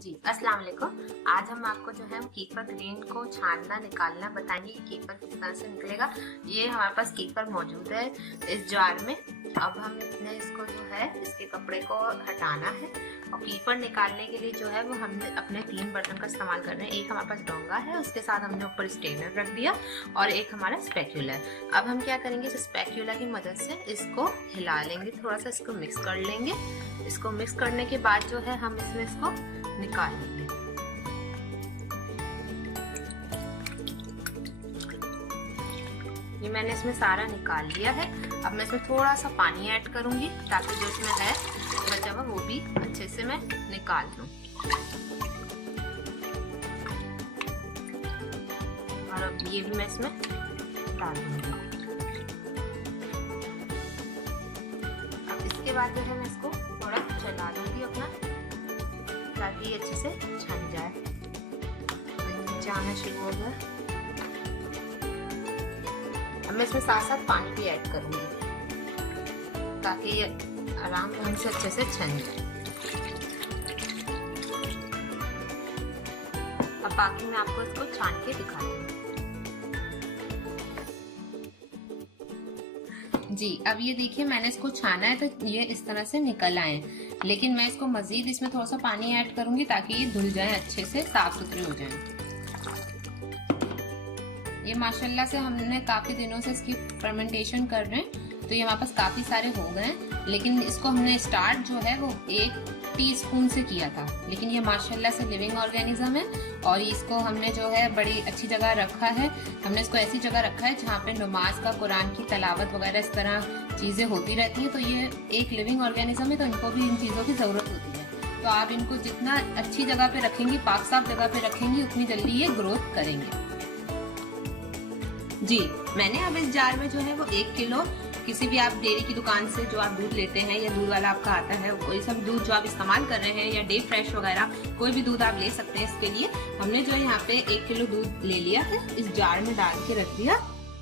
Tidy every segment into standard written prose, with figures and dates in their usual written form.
जी अस्सलाम वालेकुम। आज हम आपको जो है कीफर ग्रीन को छानना निकालना बताएंगे कि कीफर किस तरह से निकलेगा। ये हमारे पास कीफर मौजूद है इस जार में। अब हमने इसको जो है इसके कपड़े को हटाना है और कीफर निकालने के लिए जो है वो हमने अपने 3 बर्तन का इस्तेमाल करना है। एक हमारे पास डोंगा है, उसके साथ हमने ऊपर स्ट्रेनर रख दिया और एक हमारा स्पैक्यूला है। अब हम क्या करेंगे, इस स्पैक्यूला की मदद से इसको हिला लेंगे, थोड़ा सा इसको मिक्स कर लेंगे। इसको मिक्स करने के बाद जो है हम इसमें इसको निकाल लेंगे। ये मैंने इसमें सारा निकाल लिया है। अब मैं इसमें थोड़ा सा पानी ऐड करूंगी ताकि जो इसमें है बचा हुआ वो भी अच्छे से मैं निकाल लूं। और अब ये भी मैं इसमें डाल दूंगी। अब इसके बाद जो है मैं इसको थोड़ा चला दूंगी अपना, ताकि ये अच्छे से छन जाए। नीचे आना शुरू हो गया। अब मैं इसमें साथ साथ पानी भी ऐड करूंगी ताकि ये आराम से अच्छे से छन जाए। अब बाकी मैं आपको इसको छान के दिखा दूंगी। जी अब ये देखिए मैंने इसको छाना है तो ये इस तरह से निकल आए, लेकिन मैं इसको मजीद इसमें थोड़ा सा पानी ऐड करूंगी ताकि ये धुल जाए, अच्छे से साफ सुथरे हो जाए। ये माशाल्लाह से हमने काफी दिनों से इसकी फर्मेंटेशन कर रहे हैं तो ये हमारे पास काफी सारे हो गए, लेकिन इसको हमने स्टार्ट जो है वो 1 टीस्पून से किया था। लेकिन ये माशाल्लाह से लिविंग ऑर्गेनिज्म है और इसको हमने जो है बड़ी अच्छी जगह रखा है। हमने इसको ऐसी जगह रखा है जहाँ पे नमाज का, कुरान की तलावत वगैरह इस तरह चीजें होती रहती हैं। तो ये एक लिविंग ऑर्गेनिज्म है तो इनको भी इन चीजों की जरूरत होती है। तो आप इनको जितना अच्छी जगह पे रखेंगी, पाक साफ जगह पे रखेंगी, उतनी जल्दी ये ग्रोथ करेंगे। जी मैंने अब इस जार में जो है वो 1 किलो किसी भी आप डेयरी की दुकान से जो आप दूध लेते हैं या दूध वाला आपका आता है, कोई सब दूध जो आप इस्तेमाल कर रहे हैं या डे फ्रेश वगैरह कोई भी दूध आप ले सकते हैं। इसके लिए हमने जो है यहाँ पे 1 किलो दूध ले लिया है, इस जार में डाल के रख दिया।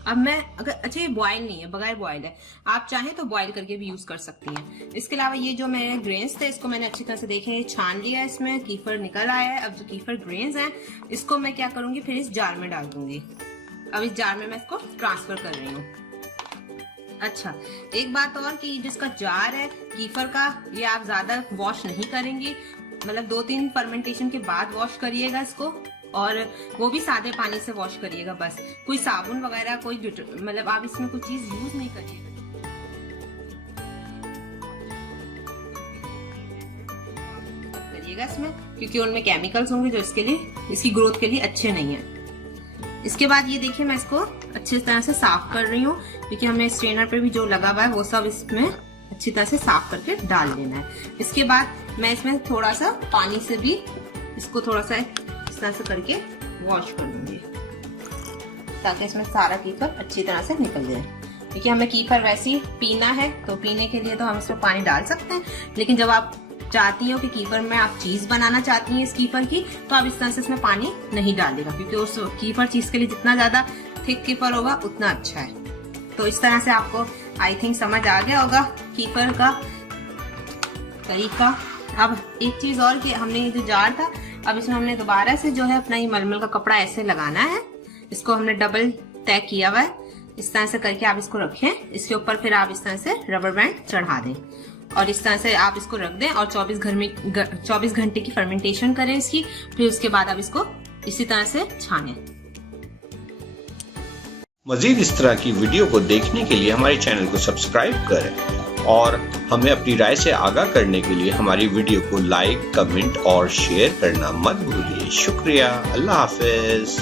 अब मैं अगर अच्छा ये बॉयल नहीं है, बगैर बॉयल है, आप चाहें तो बॉयल करके भी यूज कर सकती हैं। इसके अलावा ये जो मेरे ग्रेन्स थे इसको मैंने अच्छी तरह से देखें छान लिया है, इसमें कीफर निकल आया है। अब जो कीफर ग्रेन्स हैं इसको मैं क्या करूंगी, फिर इस जार में डाल दूंगी। अब इस जार में मैं इसको ट्रांसफर कर रही हूँ। अच्छा एक बात और कि जिसका जार है कीफर का, ये आप ज्यादा वॉश नहीं करेंगी, मतलब 2-3 फर्मेंटेशन के बाद वॉश करिएगा इसको, और वो भी सादे पानी से वॉश करिएगा। बस कोई साबुन वगैरह कोई मतलब आप इसमें कोई चीज यूज नहीं करिएगा इसमें, क्योंकि उनमें केमिकल्स होंगे जो इसके लिए, इसकी ग्रोथ के लिए अच्छे नहीं है। इसके बाद ये देखिए मैं इसको अच्छी तरह से साफ कर रही हूँ, क्योंकि हमें स्ट्रेनर पे भी जो लगा हुआ है वो सब इसमें अच्छी तरह से साफ करके डाल देना है। इसके बाद मैं इसमें थोड़ा सा पानी से भी इसको थोड़ा सा इस तरह से करके वॉश कर लूंगी, ताकि इसमें सारा कीफर अच्छी तरह से निकल जाए। क्योंकि हमें कीफर वैसे ही पीना है तो पीने के लिए तो हम इसमें पानी डाल सकते हैं, लेकिन जब आप चाहती हो कि कीफर में आप चीज बनाना चाहती हैं इस कीफर की, तो आप इस तरह से इसमें पानी नहीं डालेगा, क्योंकि उस कीफर चीज के लिए जितना ज्यादा थिक कीफर होगा उतना अच्छा है। तो इस तरह से आपको आई थिंक समझ आ गया होगा कीफर का तरीका। अब एक चीज और कि हमने ये जो जार था, अब इसमें हमने दोबारा से जो है अपना ये मलमल का कपड़ा ऐसे लगाना है। इसको हमने डबल तय किया हुआ है, इस तरह से करके आप इसको रखें। इसके ऊपर फिर आप इस तरह से रबर बैंड चढ़ा दें और इस तरह से आप इसको रख दें और 24 घंटे की फर्मेंटेशन करें इसकी। फिर उसके बाद आप इसको इसी तरह से छानें। मजीद इस तरह की वीडियो को देखने के लिए हमारे चैनल को सब्सक्राइब करें और हमें अपनी राय से आगाह करने के लिए हमारी वीडियो को लाइक, कमेंट और शेयर करना मत भूलिए। शुक्रिया। अल्लाह हाफिज।